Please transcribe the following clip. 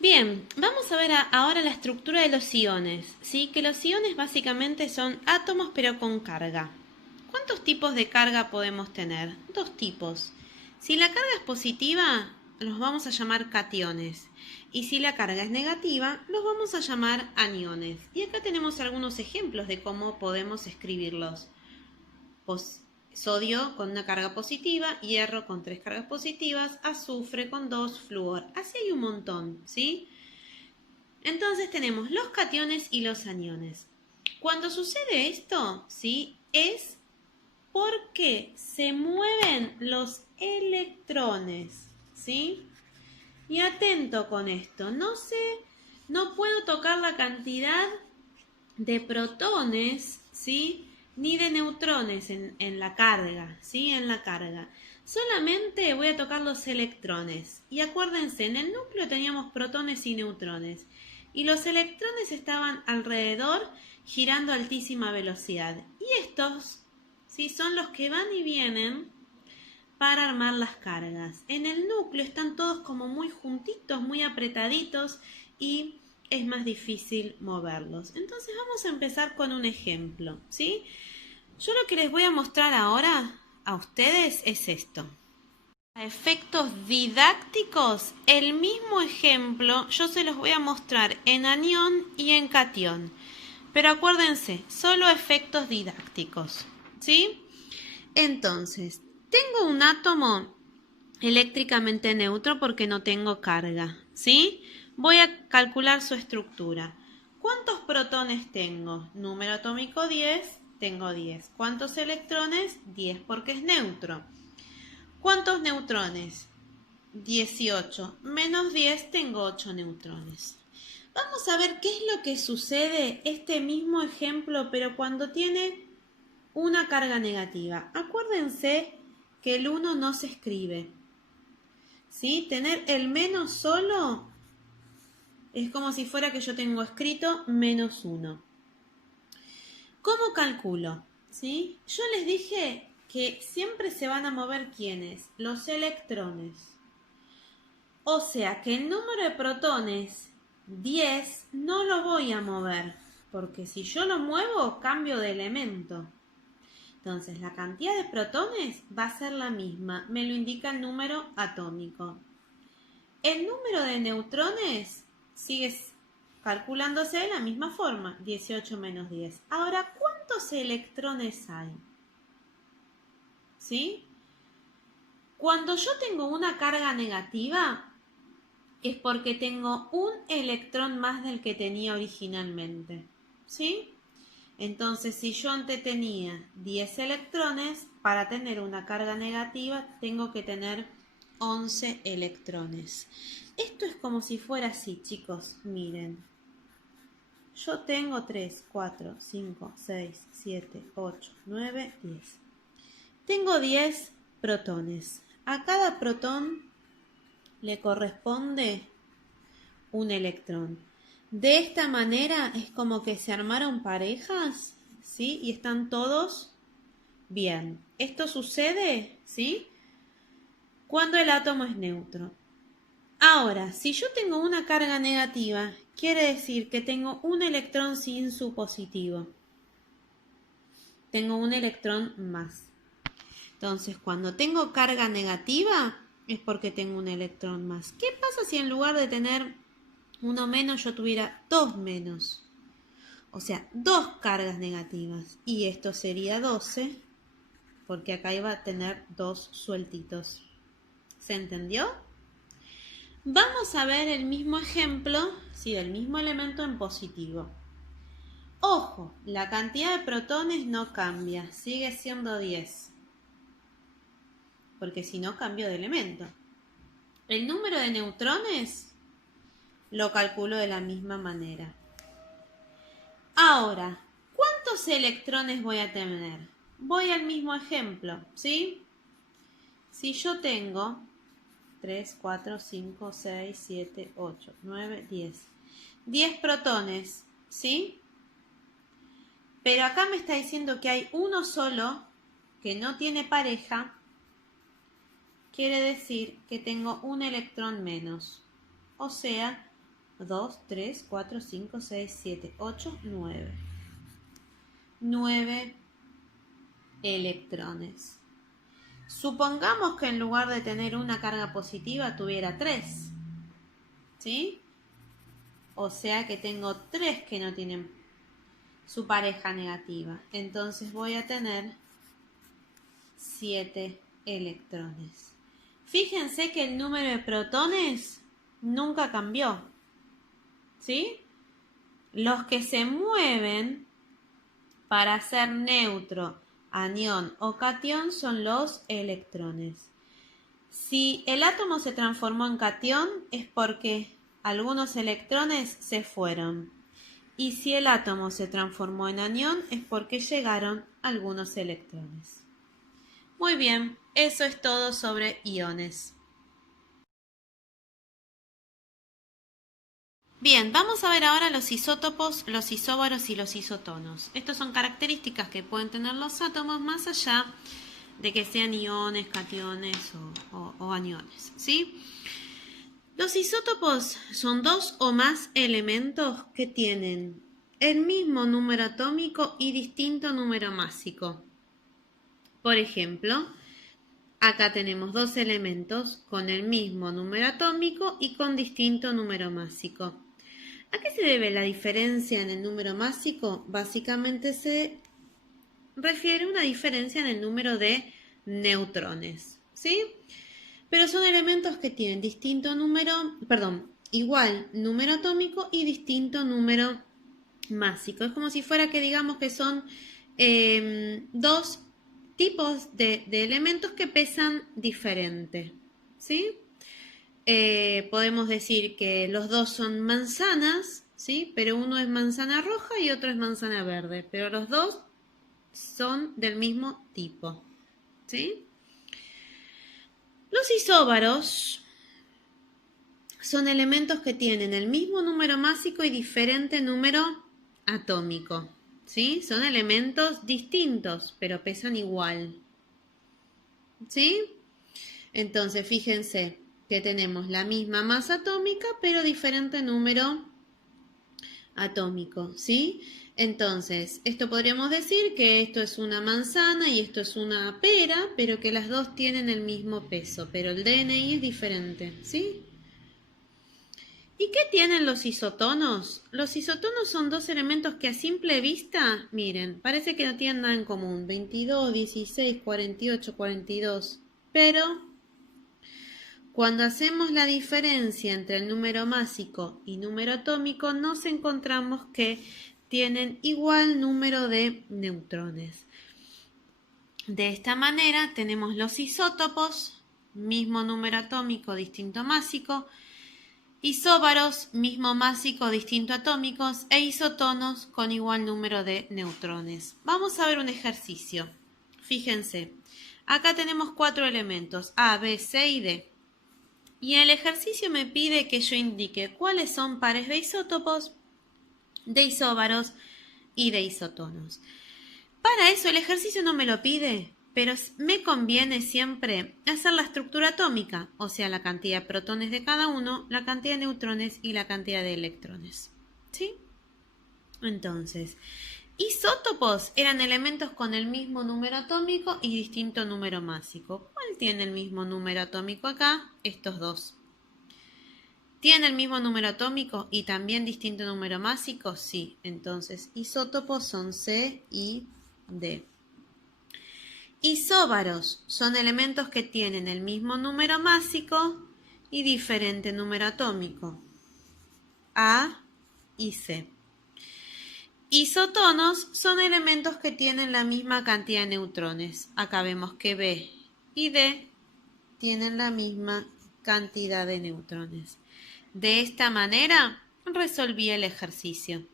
Bien, vamos a ver ahora la estructura de los iones, ¿sí? Que los iones básicamente son átomos pero con carga. ¿Cuántos tipos de carga podemos tener? Dos tipos. Si la carga es positiva, los vamos a llamar cationes. Y si la carga es negativa, los vamos a llamar aniones. Y acá tenemos algunos ejemplos de cómo podemos escribirlos. Sodio con una carga positiva, hierro con 3 cargas positivas, azufre con 2, flúor. Así hay un montón, ¿sí? Entonces tenemos los cationes y los aniones. Cuando sucede esto, ¿sí? Es porque se mueven los electrones, ¿sí? Y atento con esto, no puedo tocar la cantidad de protones, ¿sí? Ni de neutrones en la carga, ¿sí? En la carga. Solamente voy a tocar los electrones. Y acuérdense, en el núcleo teníamos protones y neutrones. Y los electrones estaban alrededor girando a altísima velocidad. Y estos, ¿sí? Son los que van y vienen para armar las cargas. En el núcleo están todos como muy juntitos, muy apretaditos y es más difícil moverlos. Entonces vamos a empezar con un ejemplo, ¿sí? Yo lo que les voy a mostrar ahora a ustedes es esto. A efectos didácticos, el mismo ejemplo yo se los voy a mostrar en anión y en catión. Pero acuérdense, solo efectos didácticos, ¿sí? Entonces, tengo un átomo eléctricamente neutro porque no tengo carga, ¿sí? Voy a calcular su estructura. ¿Cuántos protones tengo? Número atómico 10, tengo 10. ¿Cuántos electrones? 10 porque es neutro. ¿Cuántos neutrones? 18. Menos 10 tengo 8 neutrones. Vamos a ver qué es lo que sucede este mismo ejemplo, pero cuando tiene una carga negativa. Acuérdense que el 1 no se escribe, ¿sí? Tener el menos solo es como si fuera que yo tengo escrito menos 1. ¿Cómo calculo? ¿Sí? Yo les dije que siempre se van a mover ¿quiénes? Los electrones. O sea que el número de protones 10 no lo voy a mover, porque si yo lo muevo cambio de elemento. Entonces la cantidad de protones va a ser la misma, me lo indica el número atómico. El número de neutrones sigue calculándose de la misma forma, 18 menos 10. Ahora, ¿cuántos electrones hay? ¿Sí? Cuando yo tengo una carga negativa, es porque tengo un electrón más del que tenía originalmente. ¿Sí? Entonces, si yo antes tenía 10 electrones, para tener una carga negativa tengo que tener 11 electrones. Esto es como si fuera así, chicos. Miren. Yo tengo 3, 4, 5, 6, 7, 8, 9, 10. Tengo 10 protones. A cada protón le corresponde un electrón. De esta manera es como que se armaron parejas, ¿sí? Y están todos bien. Esto sucede, ¿sí? Cuando el átomo es neutro. Ahora, si yo tengo una carga negativa, quiere decir que tengo un electrón sin su positivo. Tengo un electrón más. Entonces, cuando tengo carga negativa, es porque tengo un electrón más. ¿Qué pasa si en lugar de tener uno menos, yo tuviera dos menos? O sea, dos cargas negativas. Y esto sería 12, porque acá iba a tener dos sueltitos. ¿Se entendió? Vamos a ver el mismo ejemplo, sí, el mismo elemento en positivo. Ojo, la cantidad de protones no cambia, sigue siendo 10. Porque si no, cambio de elemento. El número de neutrones lo calculo de la misma manera. Ahora, ¿cuántos electrones voy a tener? Voy al mismo ejemplo, ¿sí? Si yo tengo 3, 4, 5, 6, 7, 8, 9, 10. 10 protones, ¿sí? Pero acá me está diciendo que hay uno solo que no tiene pareja. Quiere decir que tengo un electrón menos. O sea, 2, 3, 4, 5, 6, 7, 8, 9. 9 electrones. Supongamos que en lugar de tener una carga positiva tuviera 3. ¿Sí? O sea que tengo 3 que no tienen su pareja negativa. Entonces voy a tener 7 electrones. Fíjense que el número de protones nunca cambió. ¿Sí? Los que se mueven para ser neutro, anión o catión son los electrones. Si el átomo se transformó en catión es porque algunos electrones se fueron. Y si el átomo se transformó en anión es porque llegaron algunos electrones. Muy bien, eso es todo sobre iones. Bien, vamos a ver ahora los isótopos, los isóbaros y los isotonos. Estas son características que pueden tener los átomos más allá de que sean iones, cationes o aniones, ¿sí? Los isótopos son dos o más elementos que tienen el mismo número atómico y distinto número másico. Por ejemplo, acá tenemos dos elementos con el mismo número atómico y con distinto número másico. ¿A qué se debe la diferencia en el número másico? Básicamente se refiere a una diferencia en el número de neutrones, ¿sí? Pero son elementos que tienen igual número atómico y distinto número másico. Es como si fuera que digamos que son dos tipos de elementos que pesan diferente, ¿sí? Podemos decir que los dos son manzanas, ¿sí? Pero uno es manzana roja y otro es manzana verde, pero los dos son del mismo tipo, ¿sí? Los isóbaros son elementos que tienen el mismo número másico y diferente número atómico, ¿sí? Son elementos distintos, pero pesan igual, ¿sí? Entonces, fíjense que tenemos la misma masa atómica, pero diferente número atómico, ¿sí? Entonces, esto podríamos decir que esto es una manzana y esto es una pera, pero que las dos tienen el mismo peso, pero el DNI es diferente, ¿sí? ¿Y qué tienen los isotonos? Los isotonos son dos elementos que a simple vista, miren, parece que no tienen nada en común, 22, 16, 48, 42, pero cuando hacemos la diferencia entre el número másico y número atómico, nos encontramos que tienen igual número de neutrones. De esta manera tenemos los isótopos, mismo número atómico, distinto másico, isóbaros, mismo másico, distinto atómicos, e isotonos con igual número de neutrones. Vamos a ver un ejercicio. Fíjense, acá tenemos 4 elementos, A, B, C y D. Y el ejercicio me pide que yo indique cuáles son pares de isótopos, de isóbaros y de isotonos. Para eso el ejercicio no me lo pide, pero me conviene siempre hacer la estructura atómica, o sea, la cantidad de protones de cada uno, la cantidad de neutrones y la cantidad de electrones. ¿Sí? Entonces, isótopos eran elementos con el mismo número atómico y distinto número másico. ¿Cuál tiene el mismo número atómico acá? Estos dos. ¿Tiene el mismo número atómico y también distinto número másico? Sí. Entonces, isótopos son C y D. Isóbaros son elementos que tienen el mismo número másico y diferente número atómico. A y C. Isotonos son elementos que tienen la misma cantidad de neutrones. Acá vemos que B y D tienen la misma cantidad de neutrones. De esta manera resolví el ejercicio.